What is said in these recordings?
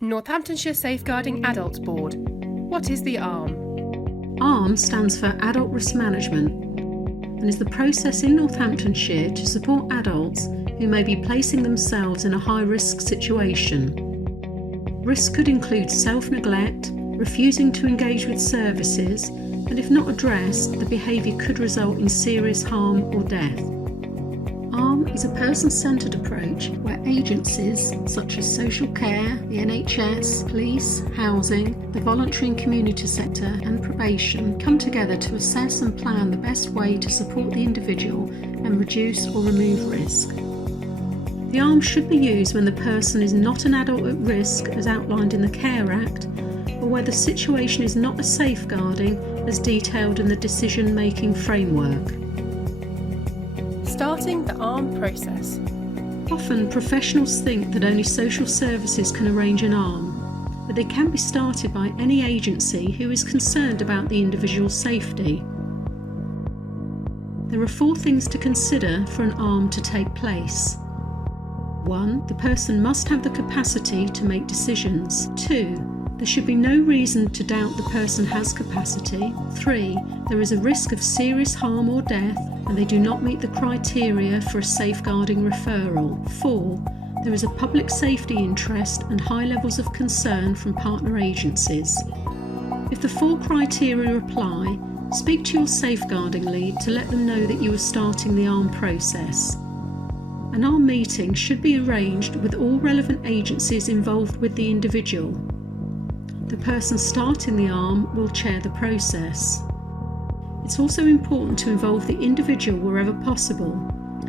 Northamptonshire Safeguarding Adults Board. What is the ARM? ARM stands for Adult Risk Management and is the process in Northamptonshire to support adults who may be placing themselves in a high-risk situation. Risk could include self-neglect, refusing to engage with services, and if not addressed, the behaviour could result in serious harm or death. ARM is a person-centred approach where agencies such as social care, the NHS, police, housing, the voluntary and community sector and probation come together to assess and plan the best way to support the individual and reduce or remove risk. The ARM should be used when the person is not an adult at risk as outlined in the Care Act, or where the situation is not as safeguarding as detailed in the decision-making framework. Starting the ARM process. Often professionals think that only social services can arrange an ARM, but they can be started by any agency who is concerned about the individual's safety. There are 4 things to consider for an ARM to take place. 1. The person must have the capacity to make decisions. 2. There should be no reason to doubt the person has capacity. 3. There is a risk of serious harm or death and they do not meet the criteria for a safeguarding referral. 4. There is a public safety interest and high levels of concern from partner agencies. If the 4 criteria apply, speak to your safeguarding lead to let them know that you are starting the ARM process. An ARM meeting should be arranged with all relevant agencies involved with the individual. The person starting the ARM will chair the process. It's also important to involve the individual wherever possible,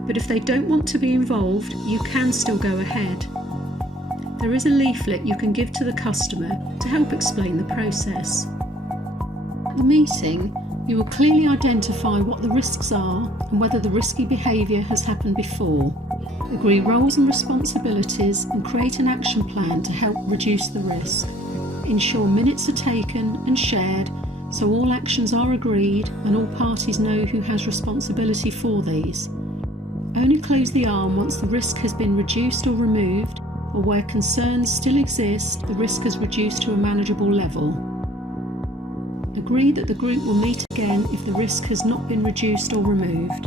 but if they don't want to be involved, you can still go ahead. There is a leaflet you can give to the customer to help explain the process. At the meeting, you will clearly identify what the risks are and whether the risky behaviour has happened before. Agree roles and responsibilities and create an action plan to help reduce the risk. Ensure minutes are taken and shared so all actions are agreed and all parties know who has responsibility for these. Only close the ARM once the risk has been reduced or removed, or where concerns still exist, the risk has reduced to a manageable level. Agree that the group will meet again if the risk has not been reduced or removed.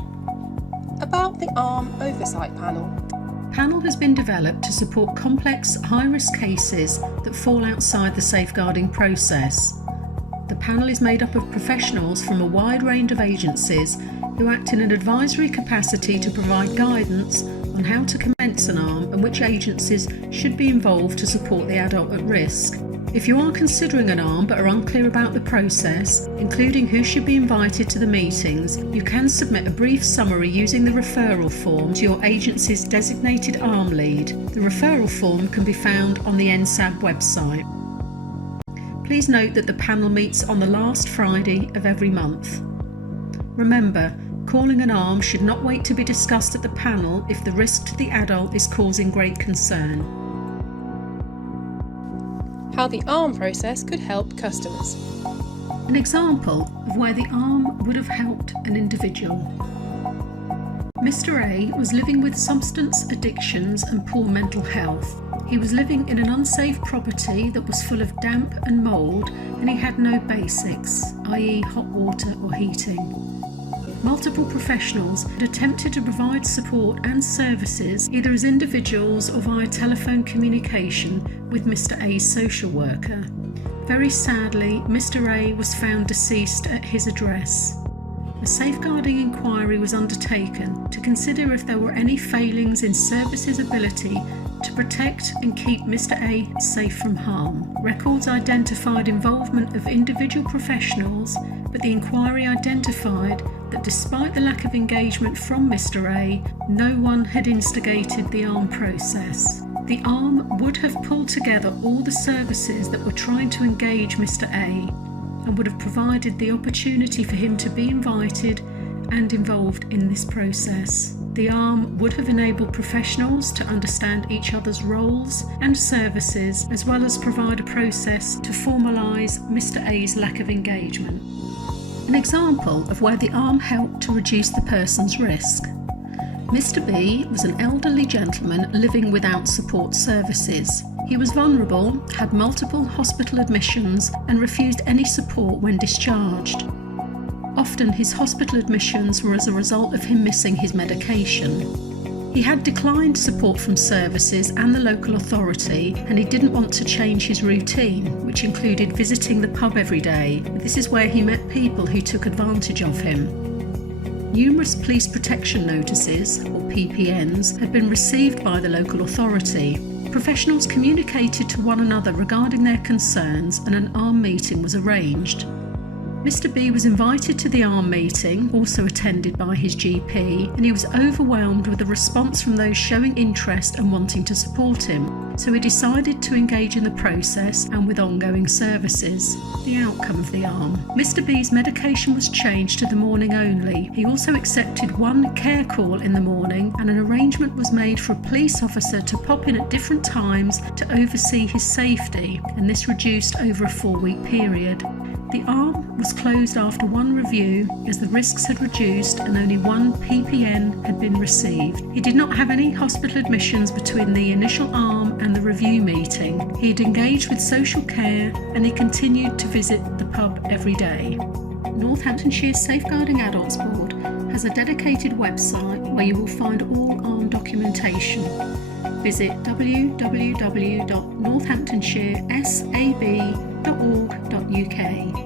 About the ARM Oversight Panel. Panel has been developed to support complex, high-risk cases that fall outside the safeguarding process. The panel is made up of professionals from a wide range of agencies who act in an advisory capacity to provide guidance on how to commence an ARM and which agencies should be involved to support the adult at risk. If you are considering an ARM but are unclear about the process, including who should be invited to the meetings, you can submit a brief summary using the referral form to your agency's designated ARM lead. The referral form can be found on the NSAB website. Please note that the panel meets on the last Friday of every month. Remember, calling an ARM should not wait to be discussed at the panel if the risk to the adult is causing great concern. How the ARM process could help customers. An example of where the ARM would have helped an individual. Mr. A was living with substance addictions and poor mental health. He was living in an unsafe property that was full of damp and mould, and he had no basics, i.e. hot water or heating. Multiple professionals had attempted to provide support and services either as individuals or via telephone communication with Mr. A's social worker. Very sadly, Mr. A was found deceased at his address. A safeguarding inquiry was undertaken to consider if there were any failings in services' ability to protect and keep Mr. A safe from harm. Records identified involvement of individual professionals, but the inquiry identified that despite the lack of engagement from Mr. A, no one had instigated the ARM process. The ARM would have pulled together all the services that were trying to engage Mr. A and would have provided the opportunity for him to be invited and involved in this process. The ARM would have enabled professionals to understand each other's roles and services, as well as provide a process to formalise Mr. A's lack of engagement. An example of where the ARM helped to reduce the person's risk. Mr. B was an elderly gentleman living without support services. He was vulnerable, had multiple hospital admissions, and refused any support when discharged. Often his hospital admissions were as a result of him missing his medication. He had declined support from services and the local authority, and he didn't want to change his routine, which included visiting the pub every day. This is where he met people who took advantage of him. Numerous police protection notices, or PPNs, had been received by the local authority. Professionals communicated to one another regarding their concerns, and an ARM meeting was arranged. Mr. B was invited to the ARM meeting, also attended by his GP, and he was overwhelmed with the response from those showing interest and wanting to support him, so he decided to engage in the process and with ongoing services. The outcome of the ARM. Mr. B's medication was changed to the morning only. He also accepted one care call in the morning, and an arrangement was made for a police officer to pop in at different times to oversee his safety, and this reduced over a 4-week period. The ARM was closed after one review as the risks had reduced and only one PPN had been received. He did not have any hospital admissions between the initial ARM and the review meeting. He had engaged with social care and he continued to visit the pub every day. Northamptonshire Safeguarding Adults Board has a dedicated website where you will find all ARM documentation. Visit www.northamptonshiresab.org.uk.